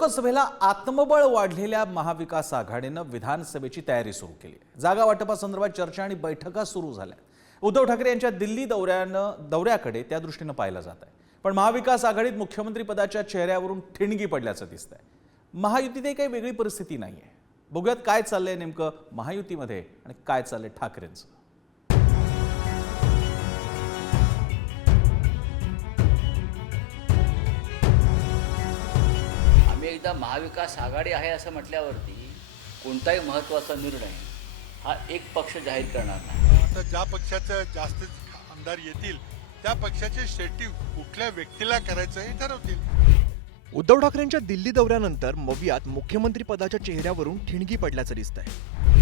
लोकसभेला आत्मबळ वाढलेल्या महाविकास आघाडीनं विधानसभेची तयारी सुरू केली. जागा वाटपासंदर्भात चर्चा आणि बैठका सुरू झाल्या. उद्धव ठाकरे यांच्या दिल्ली दौऱ्यानं दौऱ्याकडे त्या दृष्टीनं पाहिलं जात आहे. पण महाविकास आघाडीत मुख्यमंत्री पदाच्या चेहऱ्यावरून ठिणगी पडल्याचं दिसतंय. महायुतीतही काही वेगळी परिस्थिती नाही आहे बघूयात काय चाललंय नेमकं महायुतीमध्ये आणि काय चाललंय ठाकरेंचं. एकदा महाविकास आघाडी आहे असं म्हटल्यावरती कोणताही महत्त्वाचा निर्णय हा एक पक्ष जाहीर करणार नाही. आता ज्या पक्षाचं जास्त आमदार येतील त्या पक्षाचे शेट्टी कुठल्या व्यक्तीला करायचं हे ठरवतील. उद्धव ठाकरेंच्या दिल्ली दौऱ्यानंतर मवियात मुख्यमंत्रीपदाच्या चेहऱ्यावरून ठिणगी पडल्याचं दिसतंय.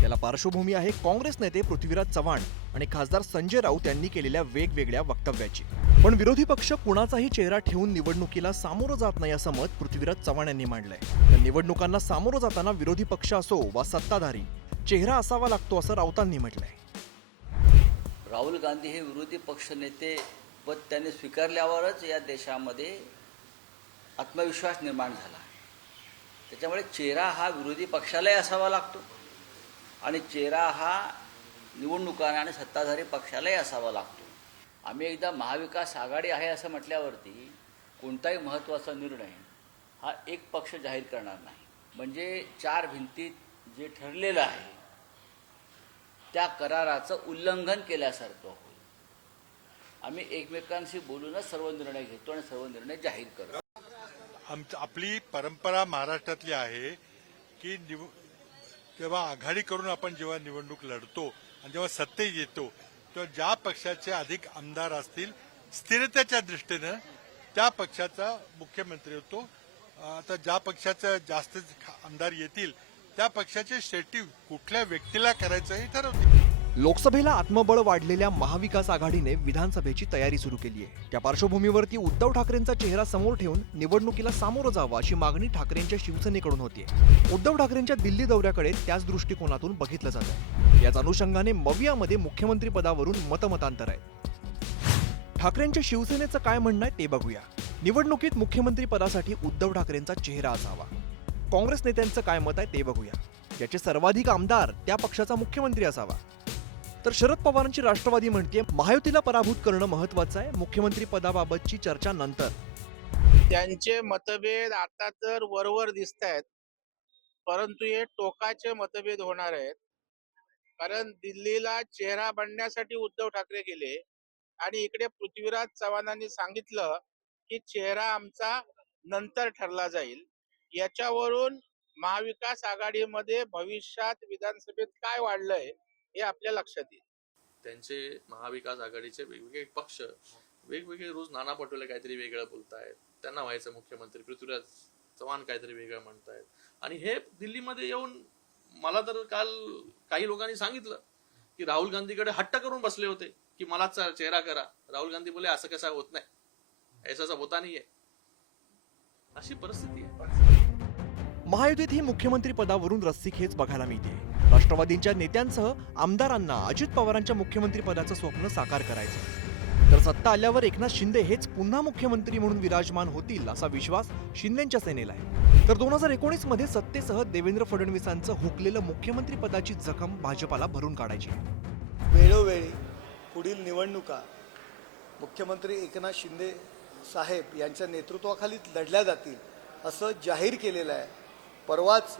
त्याला पार्श्वभूमी आहे काँग्रेस नेते पृथ्वीराज चव्हाण आणि खासदार संजय राऊत यांनी केलेल्या वेगवेगळ्या वक्तव्याची. पण विरोधी पक्ष कुणाचाही चेहरा ठेवून निवडणुकीला सामोरं जात नाही असं मत पृथ्वीराज चव्हाण यांनी मांडलंय. तर निवडणुकांना सामोरं जाताना विरोधी पक्ष असो वा सत्ताधारी चेहरा असावा लागतो असं राऊतांनी म्हटलंय. राहुल गांधी हे विरोधी पक्षनेते पद त्यांनी स्वीकारल्यावरच या देशामध्ये आत्मविश्वास निर्माण झाला. त्याच्यामुळे चेहरा हा विरोधी पक्षालाही असावा लागतो आणि चेहरा हा निवडणुकांना आणि सत्ताधारी पक्षालाही असावा लागतो. आम्ही एकदा महाविकास आघाडी आहे असं म्हटल्यावरती कोणताही महत्त्वाचा निर्णय हा एक पक्ष जाहीर करणार नाही. म्हणजे चार भिंतीत जे ठरलेलं आहे त्या कराराचं उल्लंघन केल्यासारखं होईल. आम्ही एकमेकांशी बोलूनच सर्व निर्णय घेतो आणि सर्व निर्णय जाहीर करतो. आमच आपली परंपरा महाराष्ट्रातली आहे की निव जेव्हा आघाडी करून आपण जेव्हा निवडणूक लढतो आणि जेव्हा सत्ते येतो तेव्हा ज्या पक्षाचे अधिक आमदार असतील स्थिरतेच्या दृष्टीनं त्या पक्षाचा मुख्यमंत्री होतो. आता ज्या पक्षाचं जास्त आमदार येतील त्या पक्षाचे शेट्टी कुठल्या व्यक्तीला करायचं हे ठरवतील. लोकसभेला आत्मबळ वाढलेल्या महाविकास आघाडीने विधानसभेची तयारी सुरू केली आहे. त्या पार्श्वभूमीवरती उद्धव ठाकरेंचा चेहरा समोर ठेवून निवडणुकीला सामोरं जावं अशी मागणी ठाकरेंच्या शिवसेनेकडून होतीये उद्धव ठाकरेंच्या दिल्ली दौऱ्याकडे त्याच दृष्टिकोनातून बघितलं जात आहे. याच अनुषंगाने मवियामध्ये मुख्यमंत्री पदावरून मतमतांतर आहे. ठाकरेंच्या शिवसेनेचं काय म्हणणं आहे ते बघूया. निवडणुकीत मुख्यमंत्री पदासाठी उद्धव ठाकरेंचा चेहरा असावा. काँग्रेस नेत्यांचं काय मत आहे ते बघूया. ज्याचे सर्वाधिक आमदार त्या पक्षाचा मुख्यमंत्री असावा. तर शरद पवारांची राष्ट्रवादी म्हणते महायुतीला पराभूत करणं महत्वाचं आहे. मुख्यमंत्री पदाबाबतची चर्चा नंतर. त्यांचे मतभेद आता तर वरवर दिसत आहेत परंतु हे टोकाचे मतभेद होणार आहेत. कारण दिल्लीला चेहरा बनण्यासाठी उद्धव ठाकरे गेले. आणि इकडे पृथ्वीराज चव्हाणांनी सांगितलं की चेहरा आमचा नंतर ठरला जाईल. याच्यावरून महाविकास आघाडीमध्ये भविष्यात विधानसभेत काय वाढलंय? हे आपल्या लक्षात येईल. त्यांचे महाविकास आघाडीचे वेगवेगळे पक्ष वेगवेगळे रोज नाना पटोले काहीतरी वेगळं बोलतायत. त्यांना व्हायचं मुख्यमंत्री पृथ्वीराज चव्हाण काहीतरी वेगळं म्हणतायत. आणि हे दिल्लीमध्ये येऊन मला तर काल काही लोकांनी सांगितलं की राहुल गांधीकडे हट्ट करून बसले होते की मला चेहरा करा. राहुल गांधी बोले असं कसं होत नाही? ऐसा होता नाहीये. अशी परिस्थिती आहे. महायुतीतही मुख्यमंत्री पदावरून रस्सीखेच बघायला मिळते. राष्ट्रवादींच्या नेत्यांसह आमदारांना अजित पवारांच्या मुख्यमंत्री पदाचं स्वप्न साकार करायचं. तर सत्ता आल्यावर एकनाथ शिंदे हेच पुन्हा मुख्यमंत्री म्हणून विराजमान होतील असा विश्वास शिंदेच्या सेनेला आहे. तर दोन हजार एकोणीसमध्ये सत्तेसह देवेंद्र फडणवीसांचं हुकलेलं मुख्यमंत्री पदाची जखम भाजपाला भरून काढायची वेळोवेळी पुढील निवडणुका मुख्यमंत्री एकनाथ शिंदे साहेब यांच्या नेतृत्वाखाली लढल्या जातील असं जाहीर केलेलं आहे. परवाच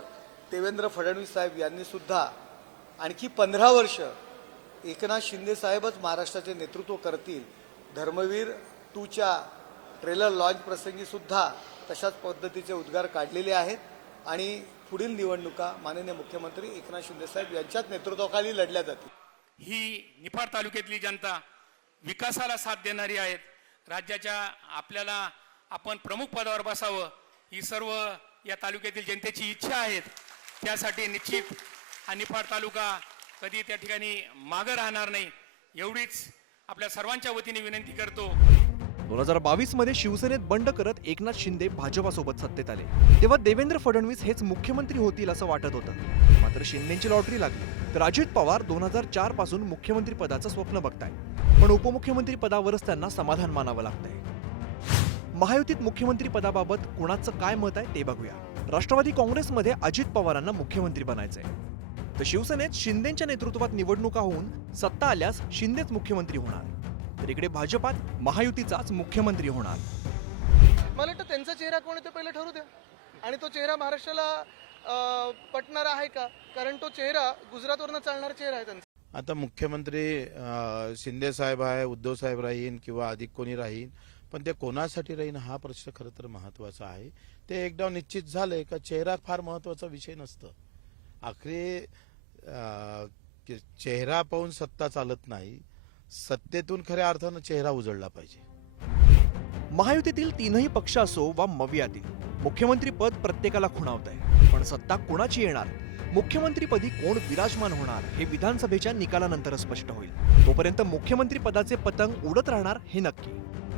देवेंद्र फडणवीस साहेब यांनी सुद्धा आणखी पंधरा वर्ष एकनाथ शिंदे साहेबच महाराष्ट्राचे नेतृत्व करतील. धर्मवीर टूच्या ट्रेलर लॉन्च प्रसंगीसुद्धा तशाच पद्धतीचे उद्गार काढलेले आहेत. आणि पुढील निवडणुका माननीय मुख्यमंत्री एकनाथ शिंदेसाहेब यांच्याच नेतृत्वाखाली लढल्या जातील. ही निफाड तालुक्यातली जनता विकासाला साथ देणारी आहेत. राज्याच्या आपल्याला आपण प्रमुख पदावर बसावं ही सर्व या तालुक्यातील जनतेची इच्छा आहेत. त्यासाठी निश्चित हा निफाड तालुका कधी त्या ठिकाणी मागं राहणार नाही एवढीच आपल्या सर्वांच्या वतीने विनंती करतो. दोन हजार बावीसमध्ये शिवसेनेत बंड करत एकनाथ शिंदे भाजपासोबत सत्तेत आले. तेव्हा देवेंद्र फडणवीस हेच मुख्यमंत्री होतील असं वाटत होतं. मात्र शिंदेची लॉटरी लागली. तर अजित पवार दोन हजार चारपासून मुख्यमंत्री पदाचं स्वप्न बघताय पण उपमुख्यमंत्री पदावरच त्यांना समाधान मानावं लागतंय. महायुतीत मुख्यमंत्री पदाबाबत कुणाचं काय मत आहे ते बघूया. राष्ट्रवादी काँग्रेसमध्ये अजित पवारांना मुख्यमंत्री बनायचंय. तर शिवसेनेत शिंदेच्या नेतृत्वात निवडणुका होऊन सत्ता आल्यास शिंदेच मुख्यमंत्री होणार. तर इकडे भाजपात महायुतीचाच मुख्यमंत्री होणार. मला वाटतं त्यांचा चेहरा कोण आहे ते पहिले ठरू द्या. आणि तो चेहरा महाराष्ट्राला अं, पटणारा आहे का? कारण तो चेहरा गुजरातवरनं चालणारा चेहरा आहे त्यांचा. आता मुख्यमंत्री शिंदे साहेब आहे उद्धव साहेब राहीन किंवा अधिक कोणी राहीन पण ते कोणासाठी राहीन हा प्रश्न खरं तर महत्त्वाचा आहे. ते एकदा निश्चित झालंय का चेहरा फार महत्त्वाचा विषय नसतं. आखरी चेहरा पाहून सत्ता चालत नाही सत्तेतून खऱ्या अर्थानं चेहरा उजळला पाहिजे. महायुतीतील तीनही पक्ष असो वा मवियातील मुख्यमंत्री पद प्रत्येकाला खुणावत आहे पण सत्ता कोणाची येणार? मुख्यमंत्रीपदी कोण विराजमान होणार? हे विधानसभेच्या निकालानंतर स्पष्ट होईल. तोपर्यंत मुख्यमंत्री पदाचे पतंग उडत राहणार हे नक्की.